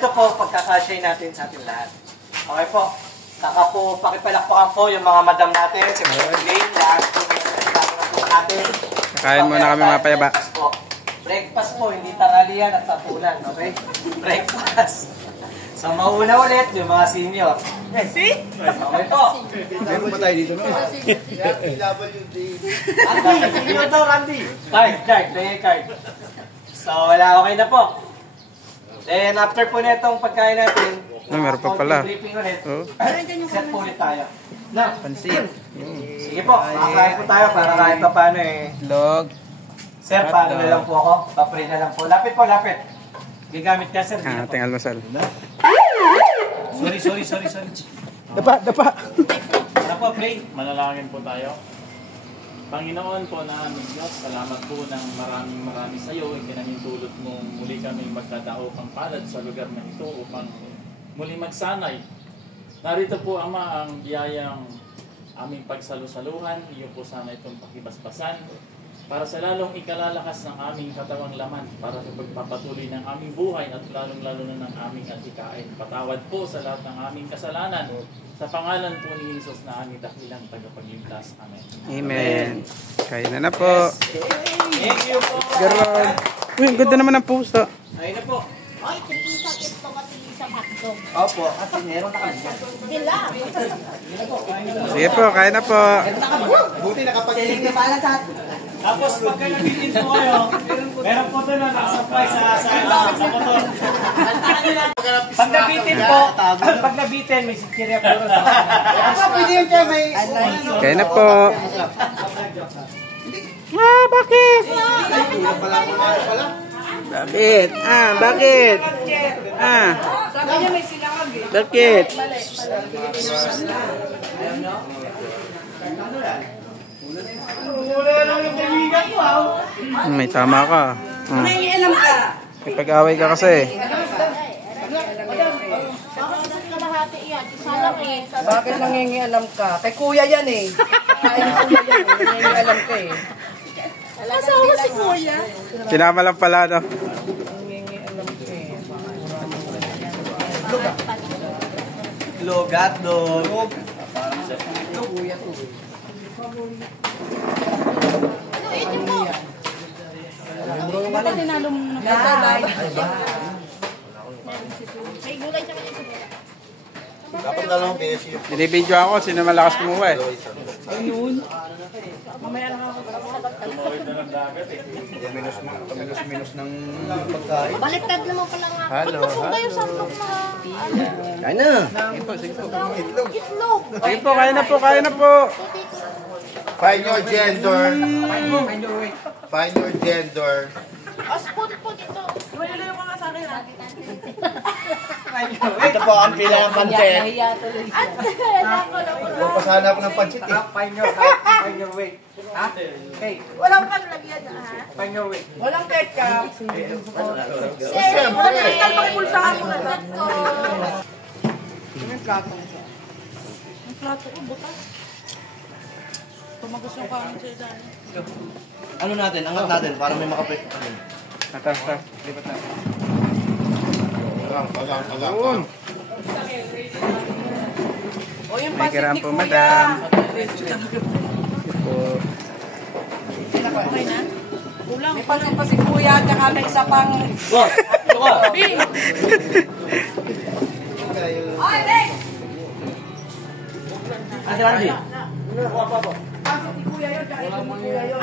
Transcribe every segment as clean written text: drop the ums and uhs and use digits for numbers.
ito po, pagkakasya natin sa ating lahat. Okay po. Saka po, pakipalakpakan po yung mga madam natin. Si Marlene, lahat po natin. Kakain muna kami mga payaba. Breakfast po, hindi tanghalian at tapunan. Okay? Breakfast. So, mauna ulit yung mga senior. See? Okay po. Meron pa tayo dito, no? Randy, senior daw, Randy. Card. So, wala, okay na po. Then, after po na itong pagkain natin, meron pa pala. Briefing ulit. Oh. Set po ulit tayo. Na, Pansit. sige po, makakain po tayo para kahit pa paano eh. Log. Sir, paano na lang po ako? Papray na lang po. Lapit po, lapit. Gigamit ka, sir. Ating almasal. Sorry. Dapa. Ano po, pray? Manalangin po tayo. Panginoon po na aming Diyos, salamat po ng maraming sa iyo. Ikinahintulot mo muli kami magkadaupang palad sa lugar na ito upang muli magsanay. Narito po, Ama, ang biyayang aming pagsalusaluhan. Iyo po sana itong pakibasbasan para sa lalong ikalalakas ng aming katawang laman, para sa pagpapatuloy ng aming buhay at lalong-lalo na ng aming atikain. Patawad po sa lahat ng aming kasalanan. Sa pangalan po ni Jesus na aming dakilang tagapagligtas. Amen. Amen. Kain na po. Thank you po. Garon. Uy, ang ganda naman ng puso. Ayun na po. Ay, tig-isa ito kasi isang hotdog. Opo, kasi meron na kami. Sila. Sige po, kain na po. Buti nakapag-iling na pala sa Tapos pagka nabitin po kayo, meron po doon na nakasapply sa motor. Pag nabitin po, pag nabitin, may sikirya po rin. pwede yun dyan, may... Kain na po. Bakit? Bakit? Bakit? Sabi niya may sinangag eh. Bakit? May tama ka. Nangialam ka. Ipag-away ka kasi. Bakit nangingialam ka? Kay kuya yan eh. Kay kuya yan, nangingialam ka eh. Kasama si kuya. Sinama lang pala, no? Nangingialam ka eh. Logat, log. Kuya to. Bakit dinalong nakasalay? May gulay siya kanina. Dapat na lang BSU. Binibidyo ako, sino malakas kumuha eh. Ayun. Mamaya lang ako. Minus ng pagkain. Baliktad naman pala nga. Hello, Ba't kayo sandok na? Kain na. Itlog. Sige po, kain na po, kain na po. Find your gender. Find your gender. Spot po dito. Wala yung mga sa akin ha. Ito po ang pila ng pancit. Naku. Papasanap ng pancit eh. Find your way. Ha? Okay, Walang kalagyan ha? find your way. Walang ketchup. Wala kristal pakipulsahan mo na lang. Yung plato. Yung plato ko, butas. Tumagos yung kanin siya dyan. Ano natin? Angat natin para may makapit. Atas. Lipat na. Agang. O yung May pasit kiram ni po, kuya. madam. Okay na? Kulang. May pasit pa si kuya, tsaka may isa pang... Bing! Ay, Bing! Ate Randy. Pasit ni kuya yun, tsaka ito ni kuya yun.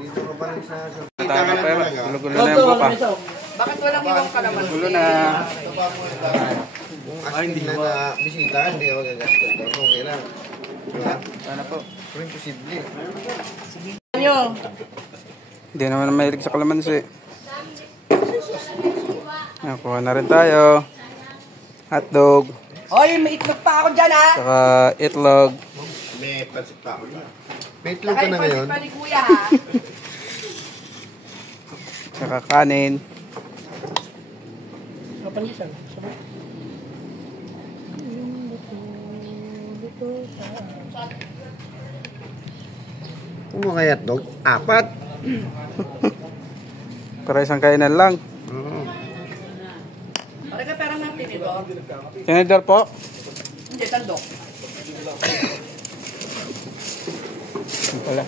Dito ka pa rin sa... Tama pa yun. Gulo-gulo na yung buka. Bakit walang iwang ka naman? Gulo na. Ay, hindi na bisita. Hindi ako gagastos. Okay lang. Diba? Ano po? Pero imposible. Ano? Hindi naman mahilig sa kalamansi. Nakuha na rin tayo. Hotdog. Oy, may itlog pa ako dyan ha! Saka itlog. May pancit pa ako na. May itlog ka na ngayon. Pasit pa ni kuya ha! Saka kanin. Kung mo kaya hotdog? 4. Para isang kainan lang. Pare ka pera natin ito. Tinidor po. Hindi, tandok. Yan pala.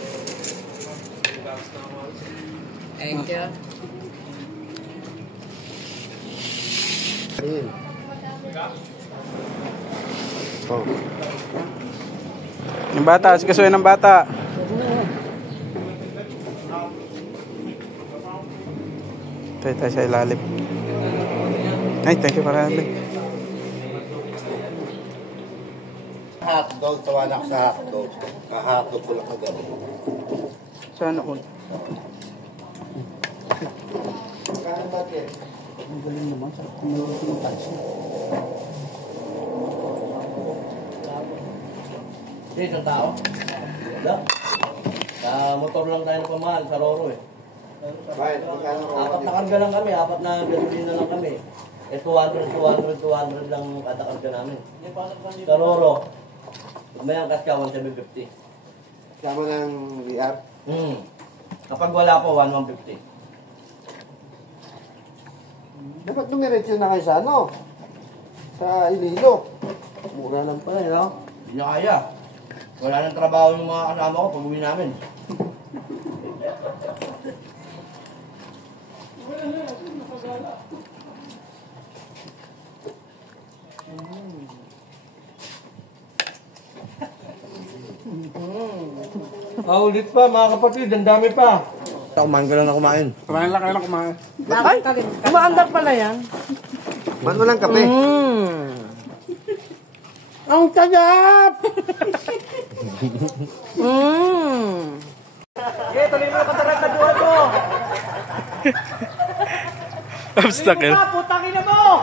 Thank you. Ayun. Oh. Yung bata, sikasuhin ng bata. Tayo sa ilalim. Ay, thank you marami. Hotdog, tawa na ako sa hotdog. Hotdog ko lang kagabi. Saan ako? Kain natin. Ang galing naman. Sarap kumulong ng pansin. Hindi, isang tao. Wala. Sa motor lang tayo pamahal, sa Roro eh. Kain, magkano ko? Apat na karga lang kami, apat na gasolina lang kami. Eh, 200 lang kada karga namin. Sa Roro, may ang kasya 1,750. Kasama ng VR. Kapag wala po, 1,150. Dapat dumiretso na kayo sa ano? Sa Iloilo. Mura lang pala, no? Hindi na kaya. Wala nang trabaho yung mga kasama ko pag uwi namin. Ulit pa, mga kapatid, ang dami pa. Kumain ka lang na kumain. Kumain lang kayo lang kumain. Ay, umaandar pala yan. Man mo lang kape. Ang tagap! Okay, tuloy mo yung kataragtaduhan mo. Obstacle. Putangin na mo!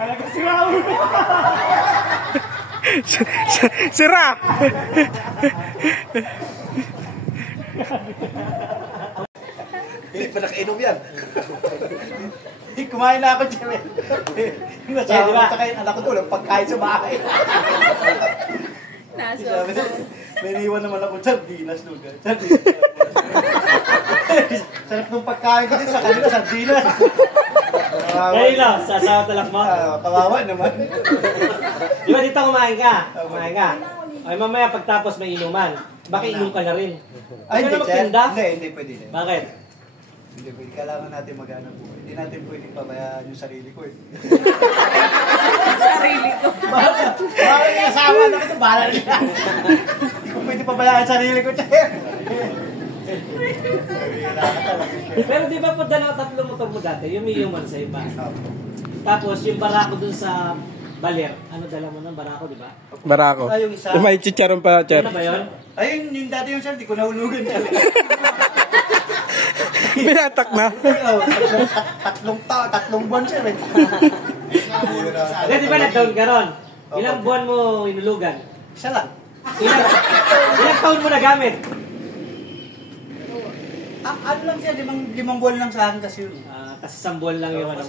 Talaga si Raul. Sira! Hindi pa nakainom yan. Kumain na ako, Jimmy. Nasama ko kayo, anak ko walang pagkain sa bahay. Sabi niya, may iniwan naman ako, sardinas doon. Sarap ng pagkain ko din sa kanila, sardinas. Ngayon lang, sa asawa talak mo. Kawawa naman. Di ba dito kumain ka? Kumain ka. Ay mamaya pagtapos may inuman. Baka inom ka na rin. Ay, Hindi hindi, ka magtinda? hindi pwede. Bakit? Hindi pwede. Kailangan natin mag-ano po. Hindi natin pwedeng pabayaan yung sarili ko eh. Sarili ko. Bahala yung asawa na ito, bahala niya. Hindi ko pwede pabayaan yung sarili ko. Pero di ba po tatlo motor mo dati? Yung inuman sa iba. Tapos yung barako dun sa baler. Ano dala mo ng barako, di ba? Barako. Ay, yung isa. Yung may chicharon pa, Chef. Ano ba yun? Ayun, yung dati yung sir, di ko nahulugan siya. Binatak na. Tatlong buwan siya. Hindi, di ba nag-down ka ron? Ilang buwan mo inulugan? Isa lang. Ilang taon mo nagamit? Ano lang siya, limang buwan lang sa akin kasi yun. Kasi 1 buwan lang yung ano.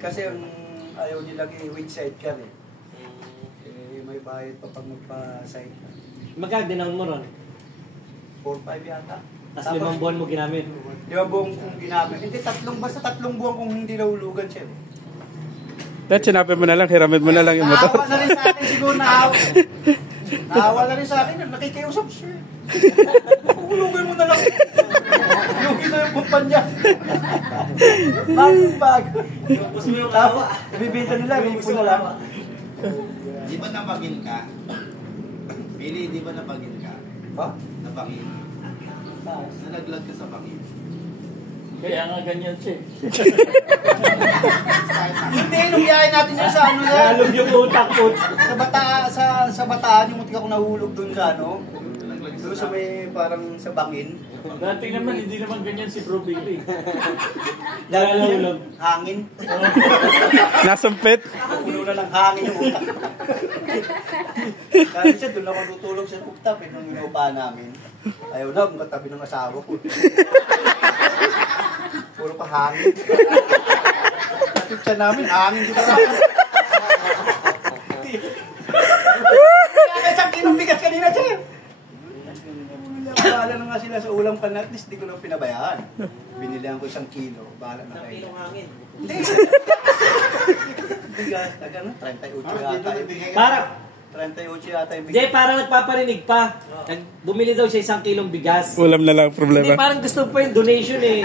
Kasi yung ayaw nilang i-wait side ka eh. May bayad pa pag magpa-side ka. Magkano dinaon mo ron? 4-5 yata. Tapos 5 buwan mo ginamit. 5 buwan kong ginamit. Hindi, basta 3 buwan kung hindi nahulugan siya. Dahil sinapin mo na lang, hiramin mo na lang yung motor. Naawa na rin sa akin siguro, naawa na rin sa akin, nakikiusap siya. Hulugan mo na lang. Lugi na yung kumpanya. Bag. Tapos mo yung awa. Bibenta nila, bibenta na lang. Di ba napagin ka? Pili, di ba napagin ka? Ha? Napagin. Nalaglag ka sa pagin. Kaya nga ganyan siya. Hindi, nung biyahe natin yun sa ano na. Lalog yung utak po. Sa bataan, yung muntik ako nahulog dun sa ano. Doon sa may parang sa bangin. Dati naman, hindi naman ganyan si Bro Billy. Lalulog. Hangin. Nasumpit. Puno na ng hangin yung utak. Dahil siya, doon ako tutulog sa rooftop nung inuupahan namin. Ayaw na, ang katabi ng asawa ko. Puro pa hangin. Katip siya namin, hangin dito sa akin. Kaya sa kinong bigas kanina, Chef. bahala na nga sila sa ulam pan, at least di ko na pinabayaan. Binilihan ko 1 kilo, bahala na kayo. hangin. Hindi. Bigas, ano, 38 yata. Parang, 38 yata yung hindi, bigas. parang nagpaparinig pa. Bumili daw siya 1 kilong bigas. Ulam na lang Hindi, problema. parang gusto pa yung donation eh.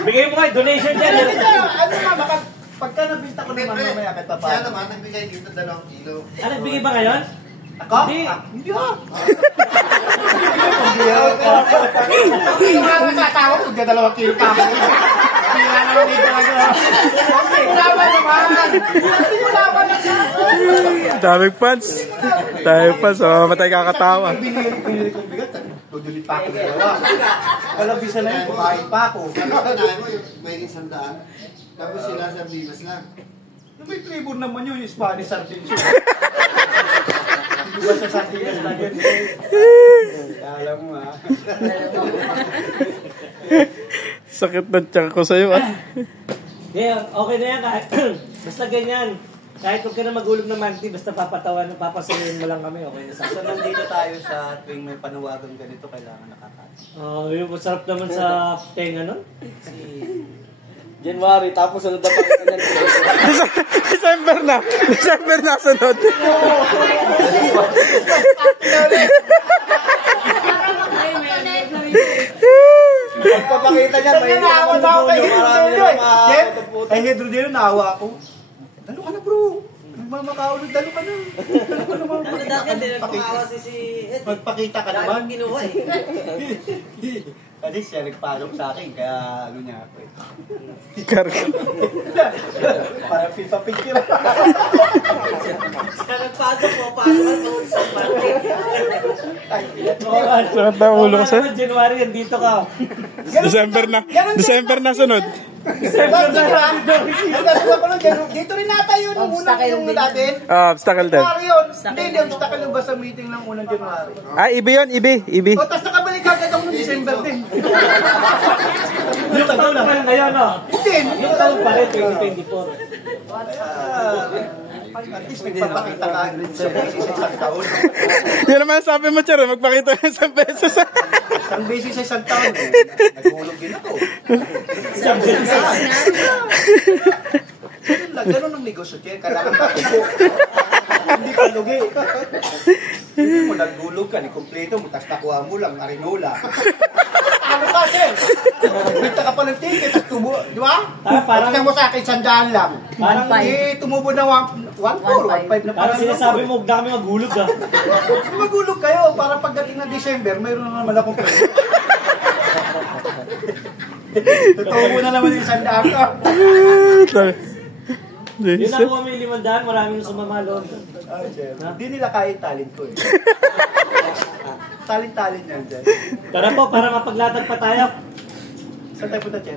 Bigay mo nga, donation dyan. Ano nga, pagka nabinta ko naman mamaya kahit pa Siya paano. naman, nagbigay dito 2 kilo. Ano, bigay ba ngayon? Ako? Hindi. Hindi ha. Hindi nga ako tatawa kung 2 kilo pa ako. Hindi nga naman dito talaga. Wala ba naman? Wala ba naman? Daming fans. Daming fans. Oh, matay kakatawa. Pinili kong bigat. Dudulit pa ako dalawa. Kalabisan na yun, kumain pa ako. Kinain mo yung may 100. Tapos sila sa Vivas lang. May flavor naman yun, yung Spanish sardines yun. Hindi ba sa sardines lang yun? Alam mo ha. Sakit na tiyan ko sa'yo ah. Yeah, okay na yan. Basta ganyan. Kahit huwag ka na magulog ng manti, basta papatawan, papasunin mo lang kami, okay na sa So nandito tayo sa tuwing may panuwagang ganito, kailangan nakakain. yung masarap naman sa tenga nun. January, tapos sunod na pakita niyan. December na. December na sunod. Pagpapakita niya, may Naawa na ako kay Hidro marami Dilo na eh. Kay Hidro Dilo, naawa ako. Dalo ka na bro. Nagmamakao, dalo ka na. Dalo ka naman. Magpakita ka naman. kinuha eh. Kasi siya nagpalok sa akin, kaya ano niya ako eh. Karga. Parang FIFA picture. Siya nagpasok mo, pasok mo sa party. Sakit na ulo ko sa'yo. January, andito ka. December na. December na sunod. Dito rin nata yun, yung unang yung natin. Obstacle din. January yun. Hindi, obstacle yung ba sa meeting ng unang January. Ah, ibi yun, ibi. O, tapos nakabalik agad ako ng December din. Yung taon pa rin ngayon, no? Hindi, Yung taon pa rin, 2024. at least nagpapakita ka sa basis sa isang taon. Yan naman sabi mo, Charo, magpakita ng 1 pesos. Isang basis sa isang taon, nagulog din ako. Ganun ang negosyo, Che. Kailangan patubo. Hindi ka lugi. Hindi mo nagulog ka, ni kompleto mo, tapos nakuha mo lang, arinola. Ano ka, Che? Nagbita ka pa ng ticket, tapos tubo, di ba? Parang- Parang mo sa akin, 100 lang. Parang- tumubo na 1.4, 1.5 na Parang parang sinasabi mo, huwag na kami magulog, ah. Magulog kayo para pagdating ng December, mayroon na naman akong pera. Totoo mo na naman yung 100 ka. Yun ako may 500, maraming sumama loob. Hindi nila kaya yung talent ko eh. Talent yan dyan. Tara po, para mapaglatag pa tayo. Saan tayo punta, Chen?